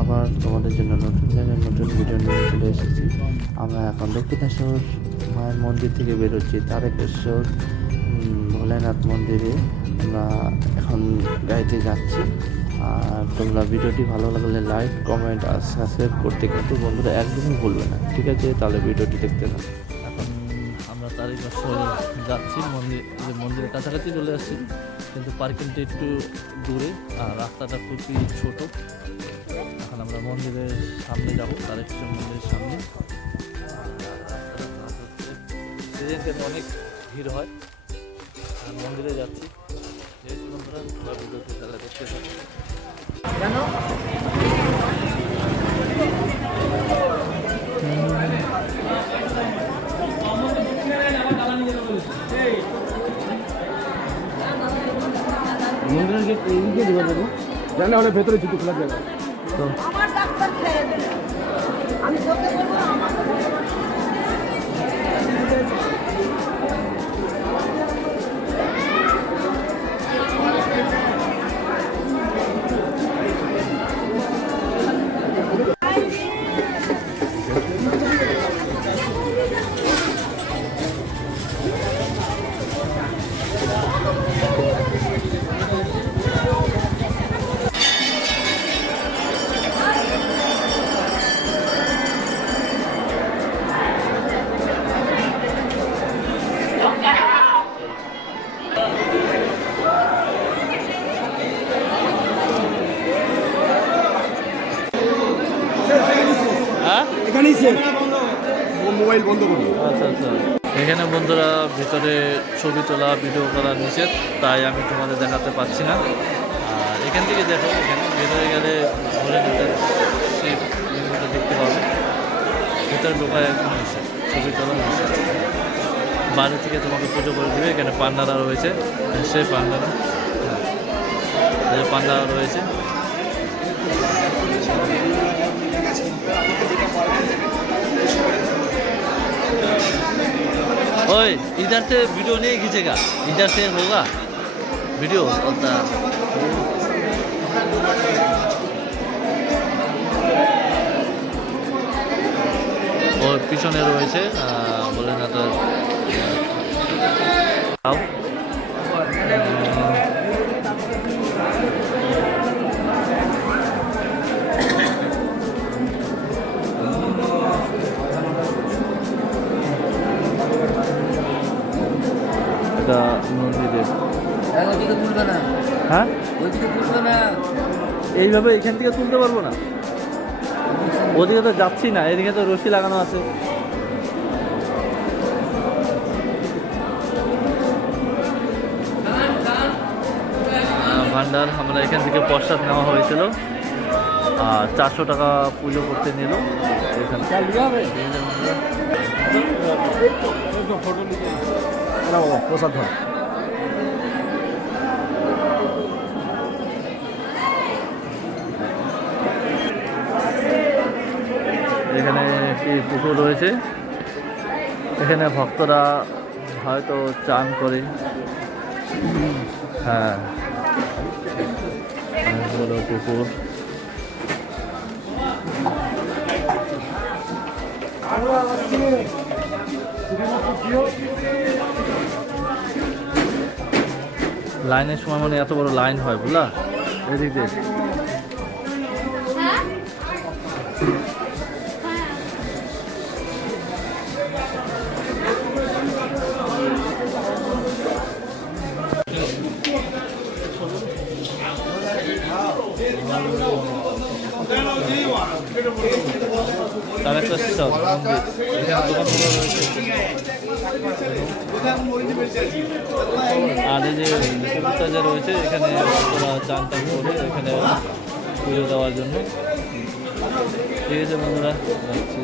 আবার তোমাদের জন্য নতুন জায়গায় নতুন ভিডিও নিয়ে চলে এসেছি। আমরা এখন দক্ষিণেশ্বর মায়ের মন্দির থেকে বেরোচ্ছি তারকেশ্বর ভোলেনাথ মন্দিরে। আমরা এখন গাড়িতে যাচ্ছি। আর তোমরা ভিডিওটি ভালো লাগলে লাইক কমেন্ট আর সাবস্ক্রাইব করতে কিন্তু বন্ধুরা একদমই ভুলবে না, ঠিক আছে? তাহলে ভিডিওটি দেখতে থাকো। এখন আমরা তারকেশ্বর যাচ্ছি, মন্দিরের কাছাকাছি চলে আসছি, কিন্তু পার্কিংটা একটু দূরে আর রাস্তাটা খুবই ছোট। এখন আমরা মন্দিরের সামনে যাবো, তারকেশ্বর মন্দিরের সামনে। সেদিনকে অনেক ভিড় হয় আর মন্দিরে যাচ্ছি। যেহেতু বন্ধুরা তোমরা ভিডিওটি তাহলে দেখতে থাকো। মন্দিরের গেট এইদিকে ঢুকে যাবো, জানলে অনেক ভেতরে জুতো খোলা যাবে। তো আমার ডাক্তার খেয়ে আমি তোকে বলবো আমার মোবাইল বন্ধ করুন। আচ্ছা আচ্ছা, এখানে বন্ধুরা ভিতরে ছবি তোলা ভিডিও করা নিষেধ, তাই আমি তোমাদের দেখাতে পারছি না। আর এখান থেকে দেখো, এখানে ভেতরে গেলে ভোলেনাথের শিব লিঙ্গটা দেখতে পাবে। ভিতরে ঢোকা একদম নিষেধ, ছবি তোলা নিষেধ। বাইরে থেকে তোমাকে পুজো করে দেবে। এখানে পান্ডারা রয়েছে, সেই পান্ডারা পান্ডারা রয়েছে। ओए इधर से वीडियो नहीं खींचेगा, इधर से होगा वीडियो होता। और পিছনে রয়েছে ভোলেনাথের মন্দিরে। হ্যাঁ, এইভাবে এখান থেকে তুলতে পারবো না, ওদিকে তো যাচ্ছি না, এদিকে তো রশি লাগানো আছে। ভান্ডার আমরা এখান থেকে প্রসাদ নেওয়া হয়েছিল আর 400 টাকা পুজো করতে নিল এখানে। প্রসাদ হয় এখানে একটি পুকুর রয়েছে, এখানে ভক্তরা হয়তো চান করে। হ্যাঁ, বড় পুকুর। লাইনের সময় মানে এত বড় লাইন হয় বুঝলা, এদিক দিয়ে। তারকেশ্বর এখানে দোকানগুলো রয়েছে। আর এই যে সুবিধা যে রয়েছে এখানে ওরা চান টান করে এখানে পুজো দেওয়ার জন্য। ঠিক আছে বন্ধুরা, যাচ্ছি।